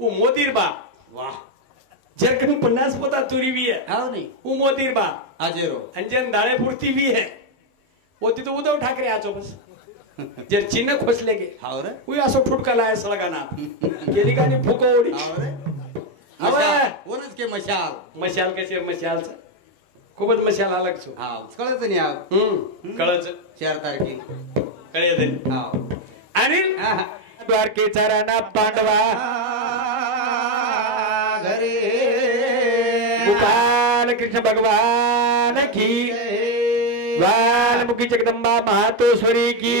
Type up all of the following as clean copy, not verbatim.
હું મોદીર બા વાહ જરકન 50 પોતા તુરી વી है हाव नहीं હું મોદીર બા हाजेरो अंजन दाळे पुरती वी है होती तो उद्धव ठाकरे आचो बस जर चिन्ह खोसले गे हाव रे उई असो ठुटका लाय सळगाना केली गानी फुकोडी हाव रे अबे कोणच के मशाल मशाल कसे मशालच खूपच मशाल अलग छो हाव कळत नाही हाव कळच 4 तारखे कळे दे हाव आणि द्वारकेचा राणा पांडवा घरे गोपाल कृष्ण भगवान की वाल्मीकि जगदम्बा महातोश्वरी की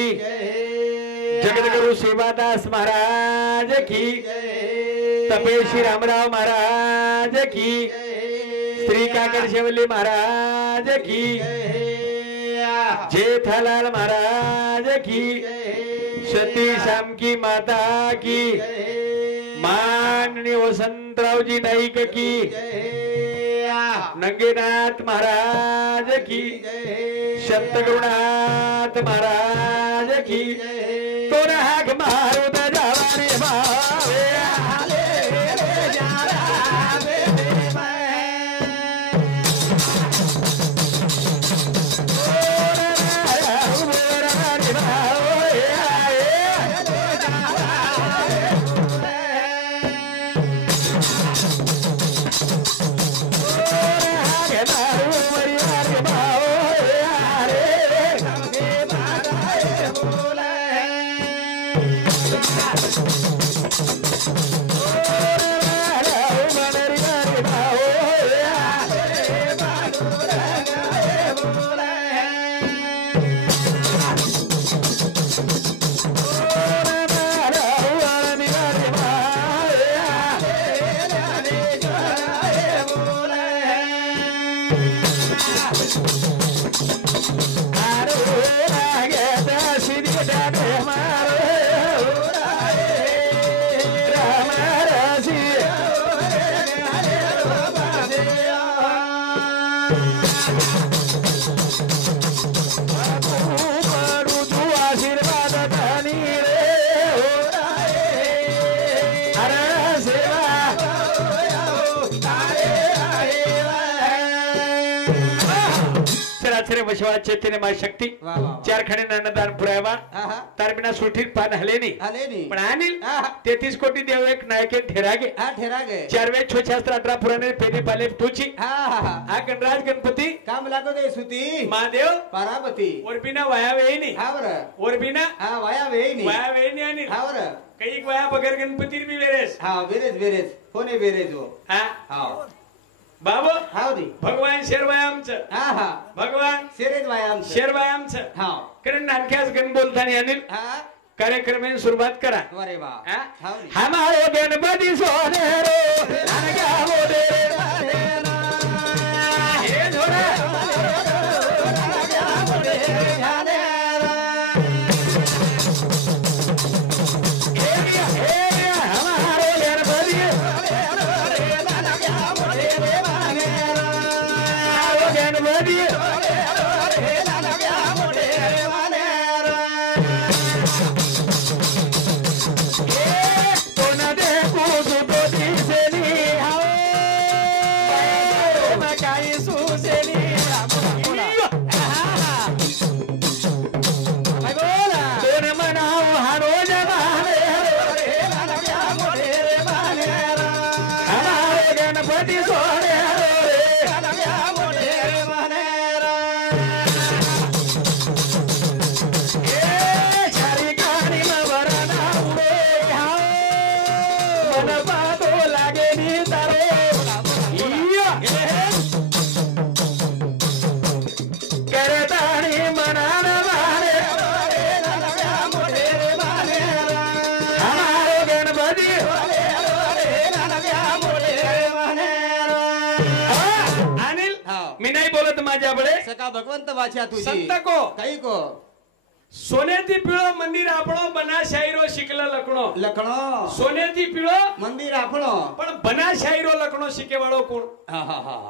जगदगुरु सेवादास महाराज की तपेश्री रामराव महाराज की श्री काकड़ शेवली महाराज की जेठालाल महाराज की सती श्याम की माता की माननीय वसंतराव जी नाईक की नंगेनाथ महाराज की शतगुरुनाथ महाराज की तो हाक मारू जावाने भावे वशवा चैतन्य मा शक्ति चार खणे नन्नदान पुरावा तार बिना सुठी पान हले नहीं पण अनिल 33 कोटी देव एक नायके ठेरागे चार वे 618 पुराने पेनी पाले तुची हा गणराज गणपती काम लागो दे सुती महादेव पार्वती और बिना वाया वे नहीं हावर और बिना वाया वे नहीं अनिल हावर कई वाया बगर गणपती भी वेरेस हां वेरेस कोने वेरेस वो हां बाबा हावदी भगवान शेरवायामच भगवान शेरेवायामच शेरवायामच हां कारण नानक्यास गण बोलताना अनिल कार्यक्रमाची सुरुवात करा अरे वाह हावदी हमारे गणपती सोनेरो नानक्या मोदे हे धोरा नानक्या मोदे सका भगवंत वाचा तुझी संत को काही को सोन्याची पिळो मंदिर आपणो बना शायरो शिकला लखणो सोन्याची पिळो मंदिर आपणो पण बना शायरो लखणो शिके वाळो कोण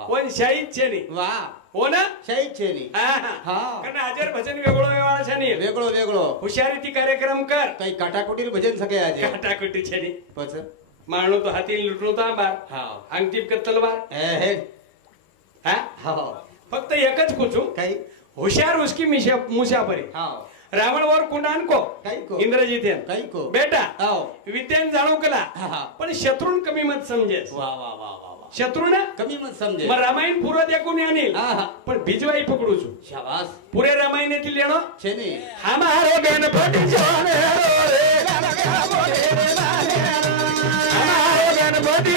कोण शाहीद छे नी वाह हो ना शाहीद छे नी कारण हाजर भजन वेगळो वेगळा छे नी वेगळो हुशारीती कार्यक्रम कर काही काटाकुटीर भजन सके आज काटाकुटी छे नी पछ मारणो तो हाती लुटणो तो आंबार हाव अंगटीप का तलवार हे हा हाव फक्त एकच पूछू काही होशियार उसकी मुसाफरी हाव रावण वर कुंडान को काही को इंद्रजीत काही को बेटा हाव विद्यान जाणो कला हा पण शत्रून कमी मत समजेस वा वा वा वा वा शत्रुन कमी मत समजे मग रामायण पूर्ण देखून आणील हा पण भिजवाई पकडू छु शाबास पुरे रामायणातील येणो छे ने हमारो गणपती सोने रे हमारो गणपती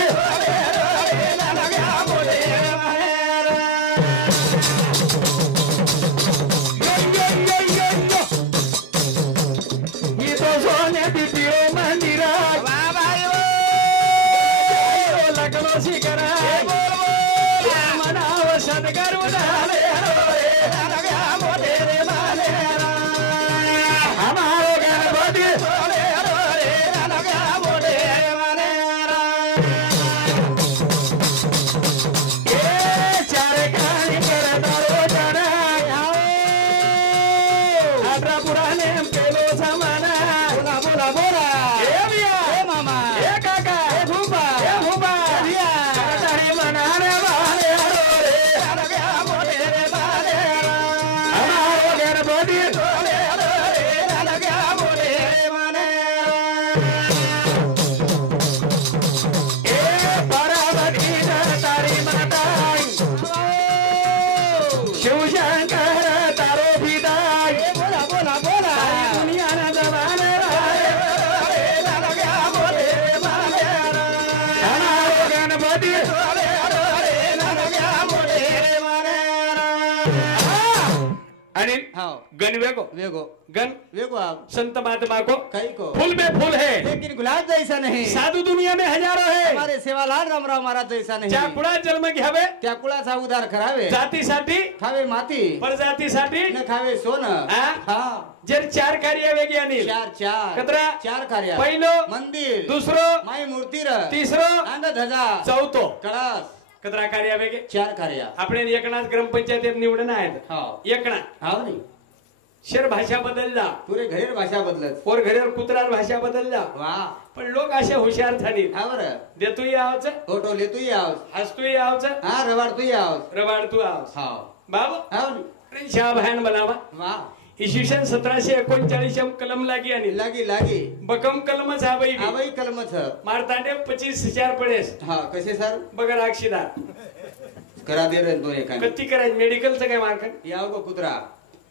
गन वेगो वेगो गन वेगो आप संत महात्मा को कई को फूल में फूल है लेकिन गुलाब जैसा नहीं साधु दुनिया में हजारों है हमारे सेवालाल रामराव महाराज जैसा नहीं ज्या कुळा जन्म घ्यावे त्या कुळाचा उद्धार करावे जातीसाठी खावे माती प्रजातीसाठी न खावे सोनं हा जर चार कार्य वेगळी आणि चार चार कतरा चार कार्य पहिलं मंदिर दुसरं माई मूर्ती तिसरं अंग ध्वजा चौथो कळस कतरा कार्य वेगळे चार कार्य आपण एकनाथ ग्रामपंचायत निवडून आहेत हो एकनाथ हाव नाही शहर भाषा बदलला पुरे घरेर भाषा बदलत और घरेर कुत्रार भाषा बदलला वा पण लोक असे हुशार झाली हा बर देतोय आवाज फोटो लेतोय आवाज हसतोय आवाज हा रवाडतोय आवाज रवाड तू आवाज हाव बाबू हाव नाही शाह बहन बनावा वा इसवी सन 1739 कलम लागी आणि लागी लागी बकम कलम जाबई आबाई कलमच मारतांडे 25,000 पडेस हा कसे सर बघा राक्षीदार करा दे रे दोन एका कत्ती करायचं मेडिकलचं काय मार्कन याव गो कुत्रा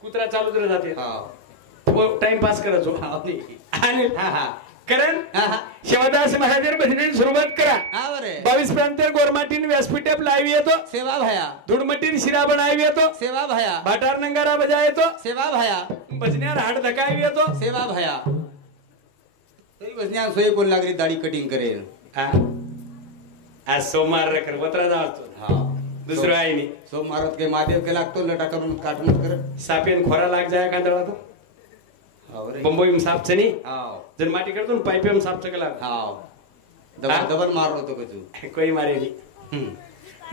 कुत्रा चालूच रे जाते हाव टाइम पास करायचो हाव नाही आणि हा हा करण हा हा शिवदास महाराज भजनेची सुरुवात करा हा बरे 22 प्रांत गोरमाटीन व्यासपीठ लाईव्ह येतो सेवा भाया धुडमटीन शिरा बनावी येतो सेवा भाया भाटार नंगारा बजा येतो सेवा भाया भजन्यावर हाड धकावी येतो सेवा भाया तरी बसण्या सोय कोण लागली दाढी कटिंग करेल आज सोमवार रकर वत्रा जातो हा दुसरं आहे नाही सोमवारात काही महादेव के लागतो लटा करून काटून कर सापेन खोरा लाग जाय कांदळा तो बंबई सापच नाही हाव जर माटी करतो पाईप सापच केला हाव दबर दबर मारलो होतो कचू कोई मारे नाही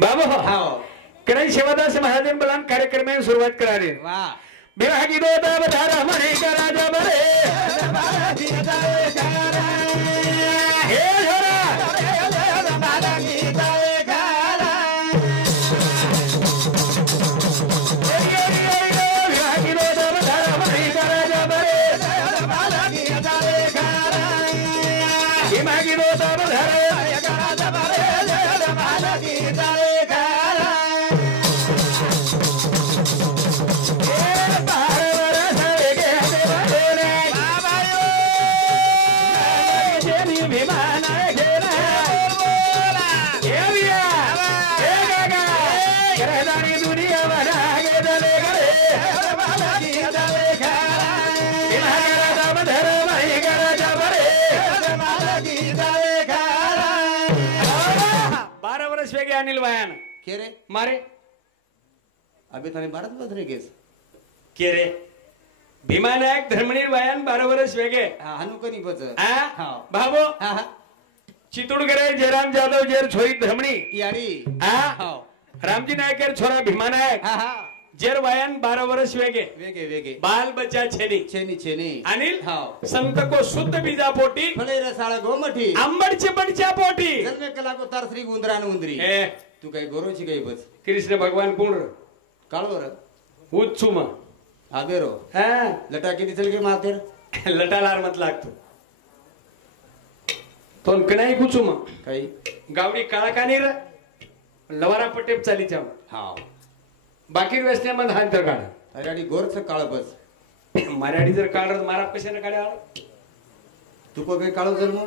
बाबू हाव करण शिवदास महाराज बलान कार्यक्रम सुरुवात करारे वा बिरहा की दोता बधारा म्हणे का राजा बरे हे झोरा अनिल वायान के रे मारे अभी तने भारत बदरे गेस के रे भीमानायक धर्मनीर वायान 12 वर्ष वेगे हनुकनी बच हां बाबो हां चितुडगरे जयराम जाधव जेर छोरी धर्मणी याडी हां रामजी नायकर छोरा भीमानायक हां जेर वयान 12 वर्ष वेगे वेगे वेगे बाल बच्चा छेनी छेनी छेनी अनिल हाव संत को शुद्ध बीजा पोटी फळे रसाळ गोमठी आंबट चिपटच्या पोटी जन्मे कला को तारसरी गुंदरान उंदरी ए तू काही गोरोची काही बस कृष्ण भगवान कोण काळवर उच्चुमा आबेरो हा लटा किती चल के मातेर लटालार मत लागतो तो कनाई कुचुमा काही गावडी काळा कानी र लवारा पटेप चाली जाव हाव बाकी व्यसन्यामध्ये हात तर काढ अरे आणि गोरच काळ बस मराठी जर काढत मारा कशाने काढ्या तू को काही काळो जन्म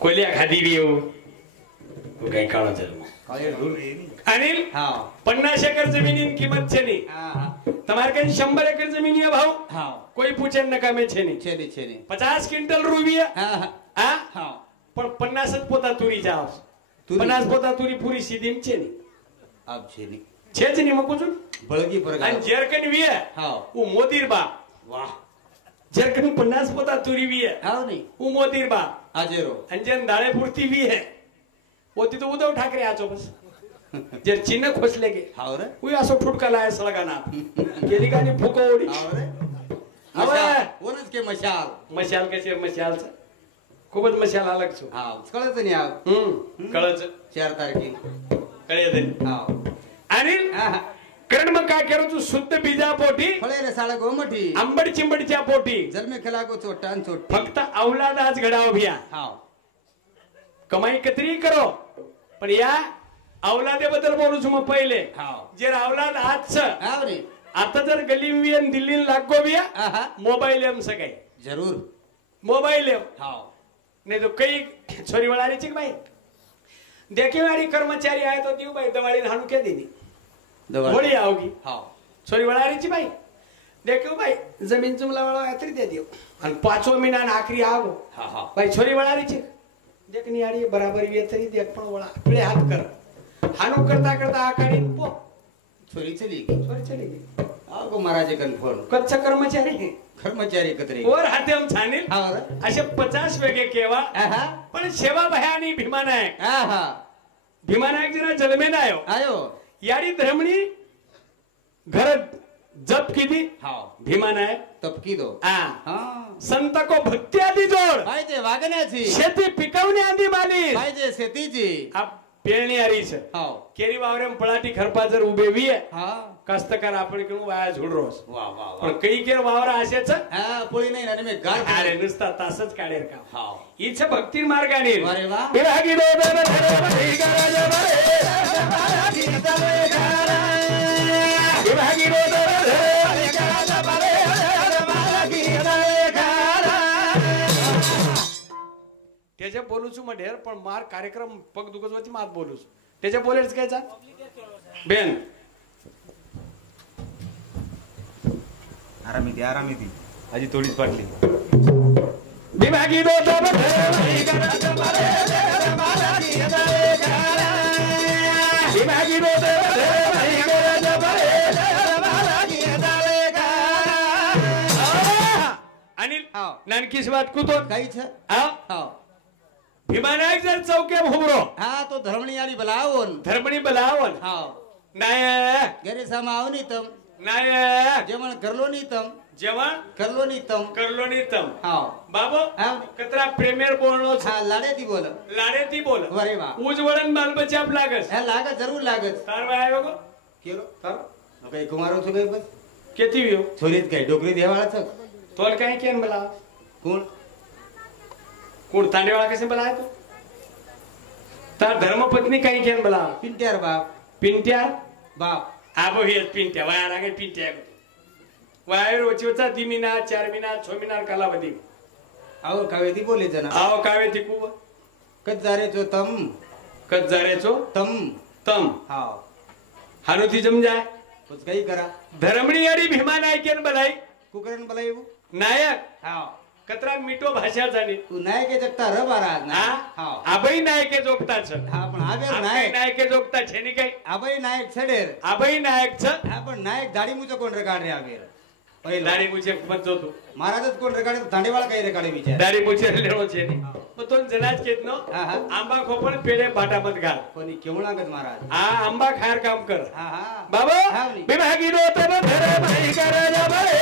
कोल्या खादी येऊ तू काही काळो जन्म काळे धूळ अनिल हाव 50 एकर जमीन किंमत छेनी तुम्हारे कहीं 100 एकड़ जमीन है भाव हाव कोई पूछे नका में छेनी छेनी छेनी 50 क्विंटल रुपये हां हा पण 50 पोता तुरी जाव 50 पोता तुरी पुरी सीधी छेनी अब छेनी छेनी मग कुछ बळगी फरक आणि जरकन वी है हाव वो मोदीर बा वाह जरकन 50 पोता तुरी वी है हाव नाही वो मोदीर बा आजेरो अंजन दाळे पुरती वी है वो तिथं उद्धव ठाकरे आचो बस जर चिन्ह खोसले गे हाव रे कोई असो ठुटका लाय सळगाना केली गाणी फुकवडी हाव रे अबे कोणच के मशाल मशाल कसे मशालचा खूपच मशाल अलग छो हाव कळत नाही हाव कळच 4 तारखे कळे हाव आणि करण मग काय करू तू शुद्ध बीजा पोटी फळे रसाळ गोमठी आंबट चिंबटच्या पोटी जन्मे कला को चोटान चोट फक्त औलाद आज घडाव भिया हाव कमाई कतरी करो पण या औलादेबद्दल बोलूच मग पहिले हाव जर औलाद आजच हाव रे आता जर गली आणि दिल्ली लागो बिया मोबाईल एम सगळे जरूर मोबाईल एम हाव नहीं तो कई छोरी वाला रे चिक भाई देखे वाली कर्मचारी आए तो दियो भाई दवाड़ी हानु क्या देनी होली आओगी हाव छोरी वाला रे चिक भाई देखो भाई जमीन जुमला वाला ऐतरी दे दियो और 5वां महीना आखिरी आओ हां हां भाई छोरी वाला रे चिक देखनी आड़ी बराबर ये तरी देख पण वाला पळे हाथ कर हानु करता करता आकाडी पो छोरी चली गई छोरी चली गई आगो महाराज कन्फर्म कच्चा कर्मचारी है कर्मचारी कतरे और हाते हम छानील हाव रे असे 50 वेगे केवा पण सेवा भयानी भीमानायक भीमानायक जरा जन्मे ना आयो यारी धर्मणी घर जप कीधी हाव भीमानायक तपकी दो हां संत को भक्ती आधी जोड पाहिजे वागण्याची शेती पिकवणे आधी माली पाहिजे शेतीची आप पेरणी आरीच हाव केरी वावरे पळाटी खरपा जर उभे वी हा कास्तकार आपण किंवा वाया झुडरोस वा वा पण काही केर वावर असेच हा पोळी नाही ना मी गार अरे नुसता तासच काढेल का हाव इच भक्ती मार्गाने अरे वा विरागी दोदर धरे गरज बरे विरागी दोदर धरे गरज बरे त्याच्या बोलूच मग ढेर पण मार कार्यक्रम पग दुखत होती मात बोलूच त्याच्या बोलेच काय चा बेन आरामी ती आजी थोडीच पाटली विभागी दोदर धरे गरज बरे विभागी दोदर धरे गरज बरे अनिल नानकीस बात कुतो काहीच हां हाव भीमानायक जर चौके भोगरो हा तो धर्मणी आली बलावून धर्मणी बलावन हाव नाही घरी समाव नीतम नाही जेवण करलो नीतम जेवण करलो नीतम करलो नाही तम हाव बाबो हाव कतरा प्रेमेर बोलणो हा लाडे ती बोल लाडे ती बोल अरे वा उजवळन बालबच्चा आप लागस हा लागत जरूर लागत तार वायो गो केलो तर काही कुमारो छु काही बस किती वियो छोरीत काय डोकरी देवाळाच तोल काय केन मला कोण कोण तांडेवाळा कसे बला तो तार धर्मपत्नी काही केन बला पिंट्यार बाप पिंट्या बाप आबो हे पिंट्या वाया रागे पिंट्या वायर वचवचा 3 महिना 4 महिना 6 महिना कालावधी आओ कावे ती बोले जना आओ कावे ती कुव कच जारे चो तम कच जारेचो तम तम हाव हानो ती समजाय कुछ काही करा धर्मणी आणि भीमा नायकेन बलाई कुकरन बलाई नायक हाव कतरा मिठो भाषा जाणे तू नायके जगता र बारा ना हाव आबई नायके जोगताच हा पण आबेर आबई नायक नायके जोगता छेनी काय आबई नायक छडेर आबई नायकच हा पण नायक दाढी मुचं कोण रे काढ रे आबेर દાઢી મૂછે મત જોતો महाराज कोण रेकाडे दांडेवाळा काही रेकाडे विचार દાઢી મૂછે લેવો છે ની મત તો જનાજ કેતનો આંબા ખોપણ પેડે બાટા મત ગાલ कोणी केवळागत महाराज આ આંબા ખાર કામ કર हा हा બાબા વિભાગી નો તબ ધરે ભાઈ કરે જબરે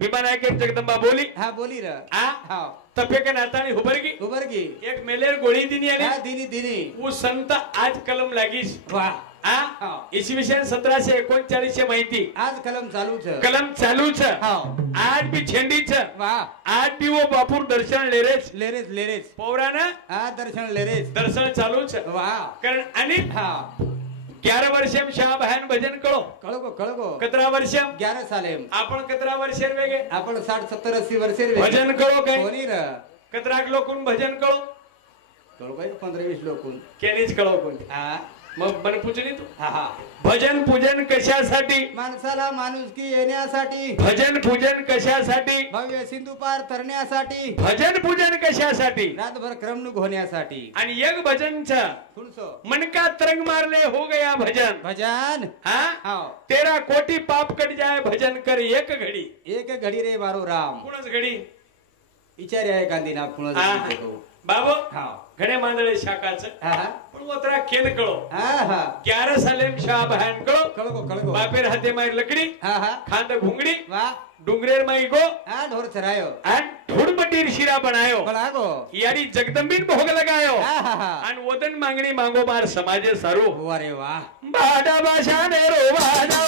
भीमानायक जगदंबा बोली हा बोली र हा तपे के नातानी हुबरगी एक मेलेर गोळी दिनी आणि दिनी वो संत आज कलम लागीस वाह हा इसवी सन 1739 ची माहिती आज कलम चालू छ आज भी छेंडी छ वाह आज भी वो बापूर दर्शन लेरेच पौराना दर्शन चालू छ वाह कारण आणि 11 वर्षम शाहबहान भजन कळो कतरा वर्षम 11 सालेम आपण कतरा वर्षेर वेगे आपण 60 70 80 वर्षेर भजन कळो काय कोणी र कतराक लोकून भजन कळो काय 15 20 लोकून केनीच कळो कोण हा मग बन पूजनी तू हा भजन पूजन कशासाठी माणसाला माणुसकी येण्यासाठी भजन पूजन कशासाठी भव्य सिंधू पार तरण्यासाठी भजन पूजन कशासाठी रातभर क्रमणूक होण्यासाठी आणि एक भजनचा सुनसो मन का तरंग मारले हो गया भजन हा 13 कोटी पाप कट जाए भजन कर एक घडी रे मारो राम कुणच घडी विचार आहे गांधीना कुणच बाबो घडे मांदळे शाकाच पण ओतरा केन कळो 11 सालेम शाहबहान कळो बापेर हाते मार लकडी खांद घुंगडी डुंगरेर माई गो ढोर चरायो धुड़मटीर शिरा बनायो यारी जगदंबीन भोग लगायो आणि वदन मागणी मांगो मार समाजे सारू अरे वाह बाडा भाषा ने रो बाडा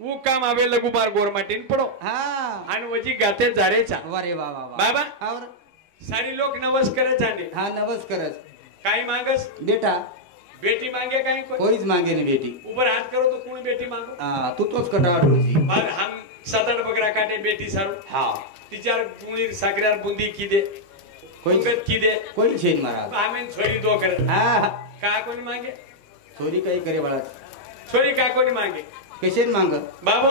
वो काम आवे लगुमार गोरमाटीन पडो आणि वजी गाते जारेचा अरे वा वा बाबा सारी लोक नवस करे जाणे नवस करस काय मागस बेटी मांगे काय कोईच मांगे नहीं बेटी ऊपर हाथ करो तो कौन बेटी मांगो तू तोच कटा ढोलची हम 7-8 बकरा काटे बेटी सारू तिचार पुणीर साकऱ्यार बुंदी की दे कोई छेन महाराज आमेन छोरी दो करे का कोणी मांगे छोरी काही करे बाळा छोरी का कोणी मांगे कैसे मांग बाबू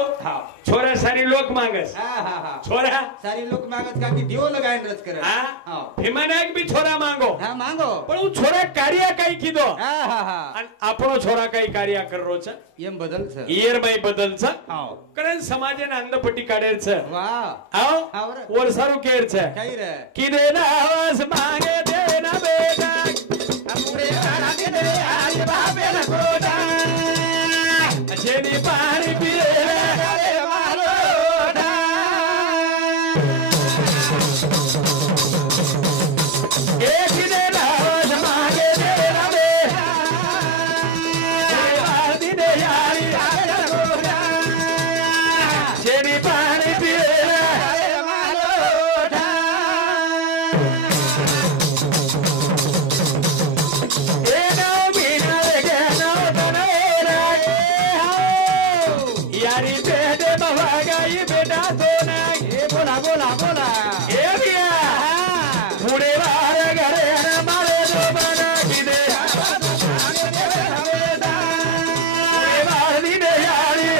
छोरा सारी लोक मांगस छोरा सारी लोक मांगस का की देव लगायन रच करे भीमानायक भी छोरा मांगो मांगो पण वो छोरा कार्य काही कीदो आणि आपणो छोरा काही कार्य कररो छ एम बदल छ ईयर बाई बदल छ कारण समाजेन अंधपट्टी काढेर छ वाह आओ वर सारू केर छ काही रे की देना आवाज मांगे देना बेटा अमुरे तारा के दे आज बापे न कोटा जेनी पानी पिए रे मालोटा एक दिन आवाज मांगे देना बेटा दिन यारी जेनी पानी पिए रे मालोटा बोला ए बिया पुढे वार घरे मारे दो बना की दे वार दिने यारी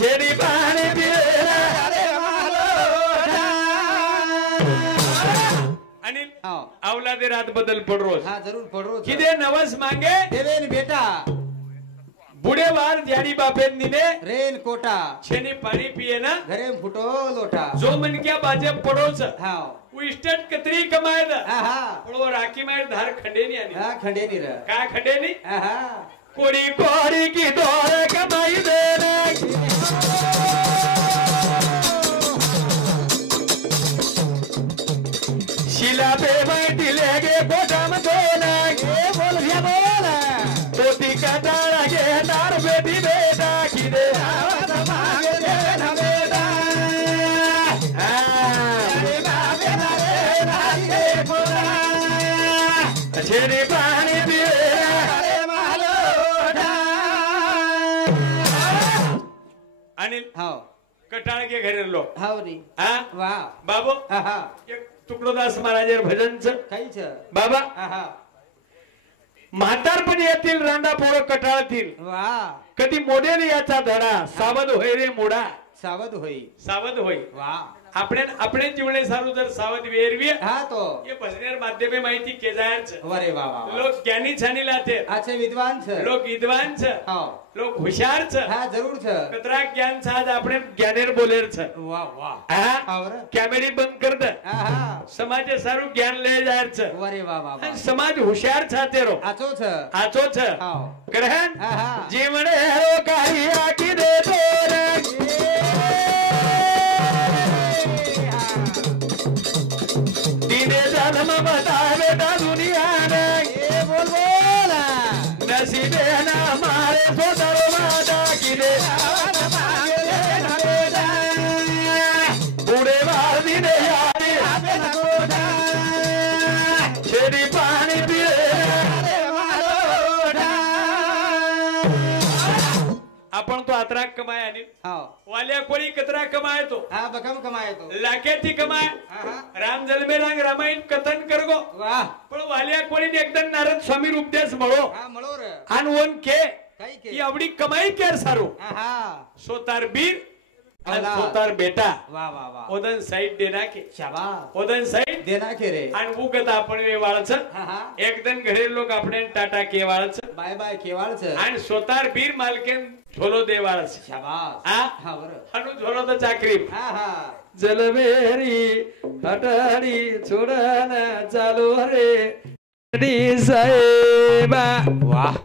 जेडी पाणी पिए आणि औलादे रात बदल पडरोस जरूर पडरोस की दे नवस मांगे देवेन बेटा बुढ़े बार जाड़ी बापेन दिने रेन कोटा छेनी पानी पिए ना घरे फुटो लोटा जो मन क्या बाजे पड़ोस वो स्टेट कतरी कमाए दा पड़ो राखी मार धार खंडे नहीं आनी खंडे नहीं रहा का खंडे नहीं कोड़ी कोड़ी की दौर कमाई देने गोठम बोला बोल घ्या बोला पोती कटाळा घेणार बेटी बेटा की दे छेडी पाणी पिळे अनिल हो कटाळ के घरी लो हो रे हा वा बाबू हा एक तुकडोदास महाराज भजनच काहीच बाबा हा म्हातारपणी येतील रांडा पोरं कटाळतील वा कधी मोडेल याचा धडा सावध होय रे मोडा सावध होई सावध होय वा આપણે જીવણે સારું જર સાવધ વેરવીએ હા તો એ ભજનેર માધ્યમે માહિતી કેજાયર છે વરે વાહ વાહ લોક જ્ઞાની છાનીલા છે આછે વિદ્વાન છે લોક વિદ્વાન છે હા લોક હોશિયાર છે હા જરૂર છે કતરા જ્ઞાન સાજ આપણે જ્ઞાનેર બોલેર છે વાહ વાહ હા આવર કેમેરી બંધ કર દે હા હા સમાજે સારું જ્ઞાન લઈ જાયર છે વરે વાહ વાહ વાહ સમાજ હોશિયાર છાતેરો આચો છે આચો છે હા ગ્રહણ હા હા જીવણે હેરો કાઈ આકી દે તોરે जन्म बता बेटा दुनिया में ये बोल बोला नसीबे ना मारे सो दरवाजा किले बूढ़े बार दिन यारी छेड़ी पानी पिए आपण तो आत्रा कमाय आणि वाल्या कोणी कतरा कमाय तो हा बकम कमाय तो लाखेची कमाय राम जन्मे रंग रामायण कथन करगो वाह पण वाल्या कोणी एकदम नारद स्वामी रूपदेश मळो हा मळो रे आणि वन के काही के ही आवडी कमाई केर सारो हा सोतार बीर आणि सोतार बेटा वाह वाह वाह ओदन साइड देना के शाबाश ओदन साइड देना के रे आणि उगत आपण वेवाळच एकदम घरे लोक आपण टाटा केवाळच बाय बाय केवाळच आणि सोतार बीर मालकेन झोलो देवाळच शाबाश हा बर अनु झोलो तो चाकरी हा हा जलमेरी हटाडी छोडाना चालू रे डी साहेबा वाह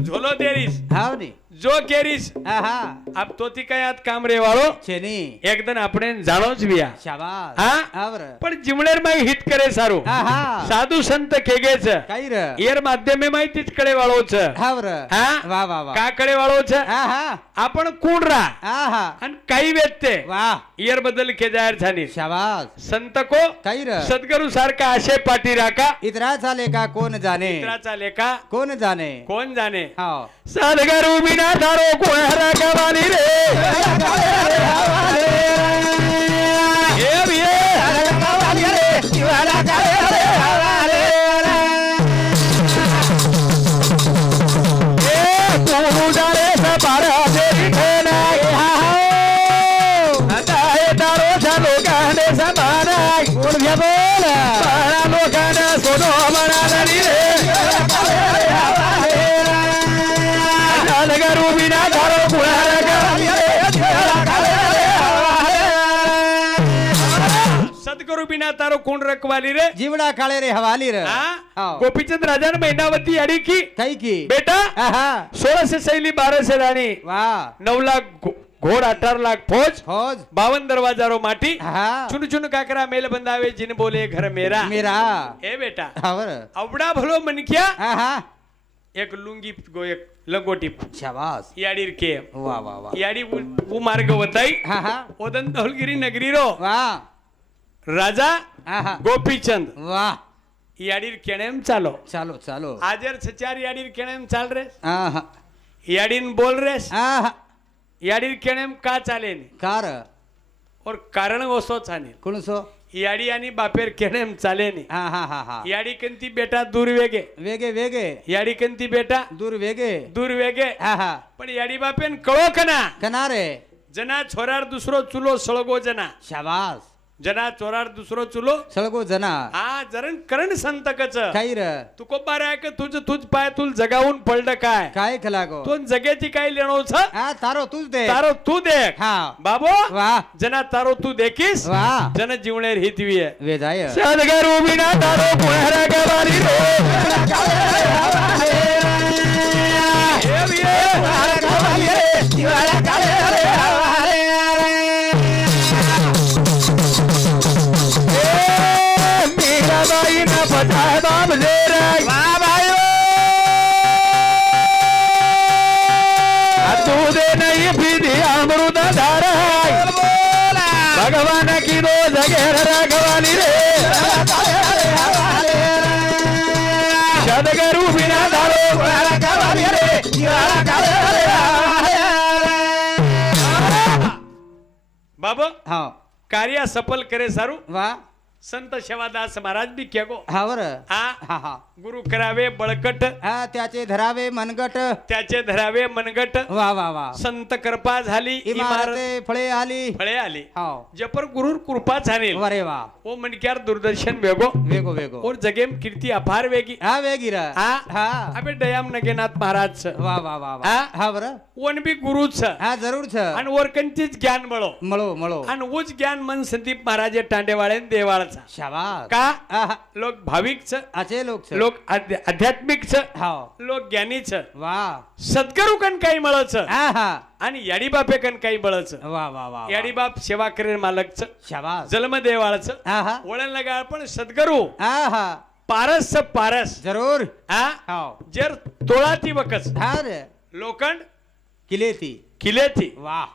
झोलो देरीस हाव नी जो केरीस हा अब तोती कयात काम रे वाळो छेनी एकदम આપણે જાણો જ बिया शाबाश હા આવર પણ જીમણેર માં હિટ કરે સારું હા સાધુ સંત કેગે છે કાઈ રે એર માધ્યમે માહિતી જ કરે વાળો છે આવર હા વાહ વાહ વાહ કા કરે વાળો છે હા आपण कुंडरा हा आणि काही वेचते वाह एर बदल के जाहीर झाली शाबाश संत को काई रे सद्गुरु सारखा आशे पाठी राखा इतरा चाले का कोण जाने मित्राचा लेखा कोण जाने कोण जाणे हा सद्गुरु बिना धारो कोहरा गवानी रे ये भी गवानी रे शिवाला करे रे हवाले ए पूजारे सपारा तेरी ठेला आता हे दारो झालो गाणे समाना कोण घ्या बोला पाळा लोकांना सोनो म्हणाली रे सद्गुरु बिना धारो कोहरा गवानी सद्गुरु बिना तारो कोण रखवाली रे जीवड़ा काळे रे हवाली रे गोपीचंद राजा ने महिनावती अड़ी की कई की बेटा 16 से शैली 12 से रानी वाह 9 लाख घोड़ 18 लाख फौज फौज 52 दरवाजारो माटी हाँ चुन चुन काकरा मेल बंदावे जिन बोले घर मेरा मेरा ए बेटा हावर अवडा भलो मनकिया हाँ एक लुंगी गो एक लंगोटी शाबाश याडीर के वाह वाह वाह याडी वो मार्ग वताई हाँ ओदन दौलगिरी नगरी रो वाह राजा हाँ गोपीचंद वाह याडीर केनेम चालो चालो चालो आजर सचार याडीर केनेम चाल रे हाँ याडीन बोल रे हाँ याडीर केनेम का चाले कार और कारण ओसो छाने कोण सो याडी आणि बापेर केनेम चाले नी हाँ हाँ हाँ हाँ याडी कंती बेटा दूर वेगे वेगे वेगे याडी कंती बेटा दूर वेगे दूर वेगे हाँ हाँ पण याडी बापेन कळो कना कनारे जना छोरार दुसरो चुलो सळगो जना शाबाश जना चोरार दुसरो चुलो सळगो जना हा जरण करण संतकच काही र तुको बारा का तुझ पाय तुल जगावून पडलं काय खलागो तो जगेची काय लेणो छ हा तारो तूच दे तारो तू देख हा बाबो वाह जना तारो तू देखीस वाह जन जीवणेर हितवी वे जाय सद्गुरु बिना तारो कोहरा गवानी रे हे भी कोहरा गवानी रे दिवाला काले रे मीरा बाई ना पता बाप शेर दूध नहीं पीती अमृत धारा भगवान की दो जगह रखवाली रे सदगुरु बिना धारो बाबा हाँ कार्य सफल करे सारू वाह संत सेवादास महाराज भी क्या गो हा बर हा गुरु करावे बळकट हा त्याचे धरावे मनगट त्याचे धरावे मनगट वा वा वा संत कृपा झाली इमारते फळे आली हो जपर गुरु कृपा झाली अरे वा ओ मनक्यार दूरदर्शन वेगो वेगो और जगेम कीर्ती अपार वेगी हा वेगी रा हा अबे दयाम नगेनाथ महाराज वा वा वा हा बर वन भी गुरुच हा जरूर छ आणि वरकंतीच ज्ञान मळो आणि उच ज्ञान मन संदीप महाराज टांडेवाळे देवाळचा शाबास का लोक भाविक छ असे लोक आध्यात्मिक छ लोक ज्ञानी छ वा सद्गुरु कन काही मळच हा आणि याडी बापे कन काही बळच वा वा वा याडी बाप सेवा करे मालकच शाबास जन्म देवाळच हा वळण लगा पण सद्गुरु हा पारस जरूर हा जर तोळाती वकस हा रे लोखंड किलेती वाह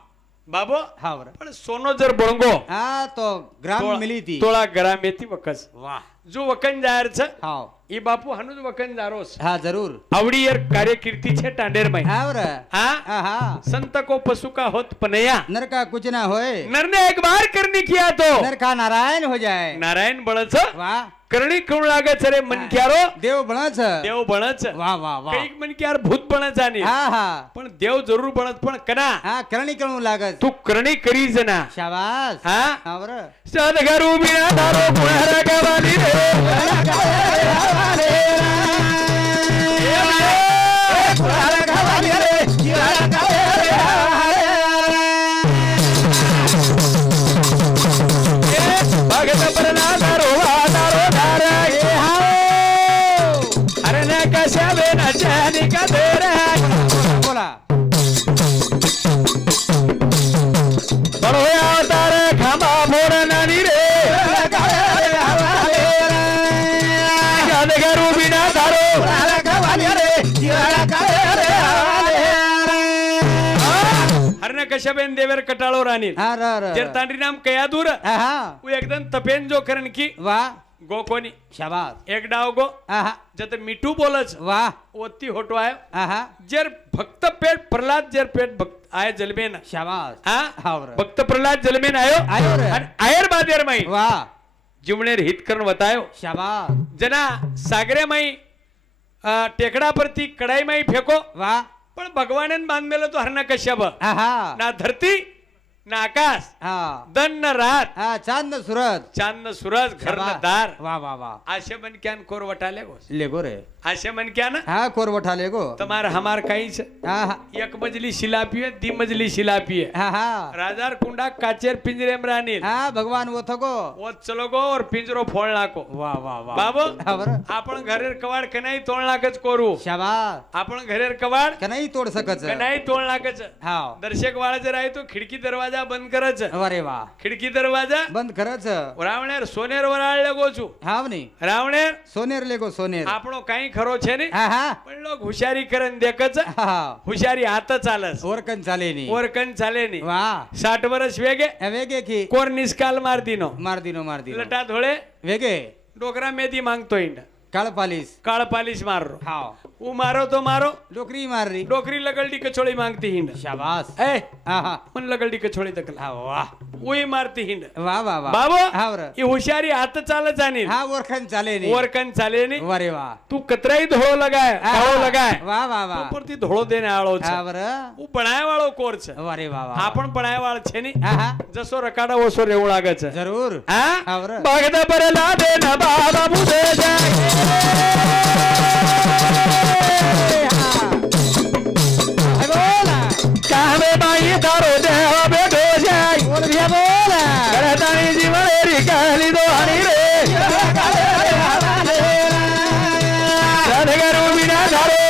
बाबो हा बर पण सोनो जर बळंगो हा तो ग्राम मिली थी तोळा ग्राम येती वकस वाह जो वकन जायरच हा ई बापू हनुज वकन जारोस हा जरूर आवडी यर कार्य कीर्ती छे टांडेर में हा बर हा संत को पशु का होत पनया नर का कुछ ना होए नर ने एक बार करनी किया तो नर का नारायण हो जाए नारायण बळच वाह करणी कोण लागत रे मनक्यारो देव बनच वाह वाह वाह कैक मनक्यार भूत बनत जाणी हा पण देव जरूर बनत पण कना हा करणी करू लागत तू करणी करी जना शाबास हा बर सदगुरु बिना धारो गुणा गवाली रे भगत परना धारो अरे कशा बेना जानी का दे बोला बड़ो अवतार खामा फोड़ नानी रे सदगुरु बिना धारो हरने कश्यपेन देवर कटाळो राणी जर तांडरी नाम कया दूर वो एकदम तपेन जो करण की वाह गो कोनी शाबास एक डाव गो जत मिठू बोलच वाह ओती होटो आयो जर भक्त पेट प्रल्हाद जर पेट भक्त आय जलमेन शाबास भक्त प्रल्हाद जलमेन आयो आयर बादेर माई वाह जिमणेर हित करण बतायो शाबास जना सागरे माई टेकड़ा परती कड़ाई माई फेंको वाह पण भगवानन बांधलेलो तो हरना कश्यप ना धरती ना आकाश दन न रात चांद सूरज घर न दार वाह वाह वाह आशे मन क्यान कोर वटाले गो लेगो रे आशे मन क्या ना हाँ कोर वठा लेगो तुम्हार हमार कहीं से एक मजली शिलापी है दी मजली शिलापी है राजार कुंडा काचेर पिंजरे में रानी भगवान वो थको वो चलो गो और पिंजरो फोड़ना को वाह वाह वाह बाबू आपण घरेर कवाड़ कनाई तोड़ना कच कोरू शाबास आपण घरेर कवाड़ कनाई तोड़ सकच कनाई तोड़ना कच हाँ दर्शक वाला जर आए तो खिड़की दरवाजा बंद करच अरे वाह खिड़की दरवाजा बंद करच रावणेर सोनेर वराळ लगो छु हाव नी रावणेर सोनेर लेगो सोनेर आपणो काही खरो छे ने पण लोक हुशारी करन देखच हुशारी हात चालस ओरकन चाले नी वाह 60 वर्ष वेगे की कोर निस्काल मार दिनो लटा धोळे वेगे डोकरा मेदी मांगतो इंड काळ पालिश मारो हाँ वो मारो तो मारो डोकरी मार रही डोकरी लगलडी कचोड़ी मांगती हिंड शाबास मन लगलडी कचोड़ी तकल वाह वही मारती हिंड वाह वाह वाह बाबू हावर ये हुशारी हात चालत जाणी ओरकन चाले नी अरे वाह तू कतराई धोळो लगाय वाह वाह वाह पर ती धोळो देने आळो छ हावर वो बनाय वाळो कोर छ अरे वाह वाह आपण बनाय वाळ छे नी जसो रकाडा ओसो रेवू लागे छ जरूर हावर भगत परला दे न बाबा बुदे जाय कामे बाई दारो देव बेटो जाय बोल भैया बोल करतानी जीवन री काली दो हनी रे सदगुरु बिना धारो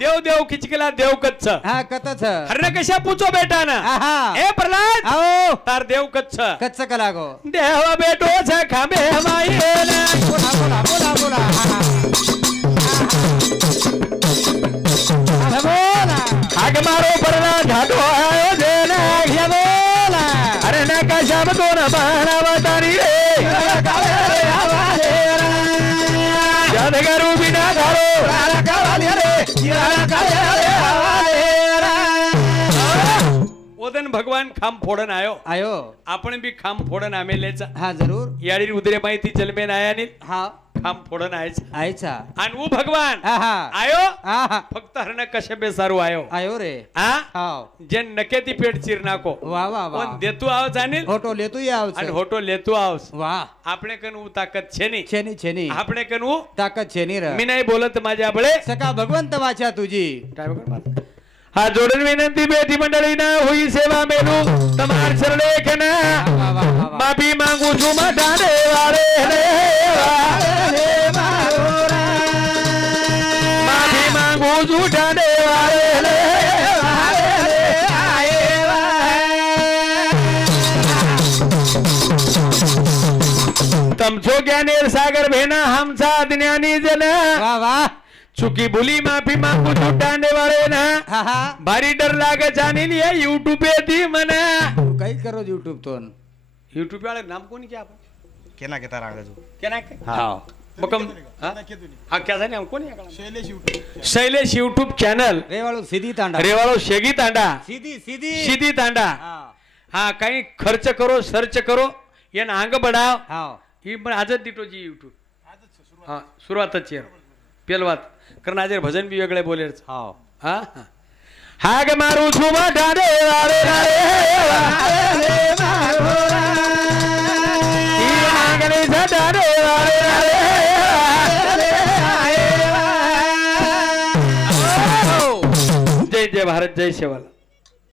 देव देव किचकिला देव कच्छ हा कतच हरण कशा पूछो बेटा ना आहा ए प्रल्हाद आओ तार देव कच्छ कच्च कला गो देव बेटो छ खांबे माई बोला बोला बोला बोला बोला आग मारो प्रल्हाद झाडो आयो देना घ्या बोला अरे ना का शाम तो ना बाणावतारी रे जादगरू बिना धारो ओदन भगवान खाम फोडन आयो आयो आपण बी खाम फोडन आमेलेचा हा जरूर याडी उदरे माहिती जलमेन आयानी हा खाम फोडन आयचा आयचा आणि ऊ भगवान आहा आयो आहा फक्त हरण कशा बेसारू आयो आयो रे हा हाव जे नके ती पेट चिर नाको वा वा वा पण देतू आव जाणील फोटो लेतो याव आणि होटो लेतू आवस वाह આપણે કનુ તાકાત છે ની छेनी छेनी આપણે કનુ ताकद छेनी र मी नाही बोलत माझ्या बळे सका भगवंत वाचा तुझी हा जोडून विनंती बेटी मंडळी ना होई सेवा मेलू तमार सरलेखन वा वा वा माफी मागू छु मठा देवारे माफी मागू झूठा देवारे तमचो ज्ञानेर सागर भेना हमचा ज्ञानी जन वाह वाह चुकी भूली माफी मांगू झूठाने वाले ना हा हा भारी डर लागे जाने लिए यूट्यूब पे थी मना काही करो यूट्यूब तो यूट्यूब वाले नाम कोणी क्या आपण केना केता रांगजो केना हां बकम हा क्या जाने हम कोणी शैलेश यूट्यूब चॅनल रेवाळू सीधी तांडा रेवाळो शेगी तांडा सीधी सीधी सीधी तांडा हा काही खर्च करो सर्च करो येन आंग बढ़ाव हाव ही पण आजच दिटो जी यूट्यूब हा सुरुवातच आहे पेलवात कारण आज भजन बी वेगळे बोलेर हाव हा हाग मारू छु मठा देवारे मागणी सदा देवारे जय जय भारत जय शेवाला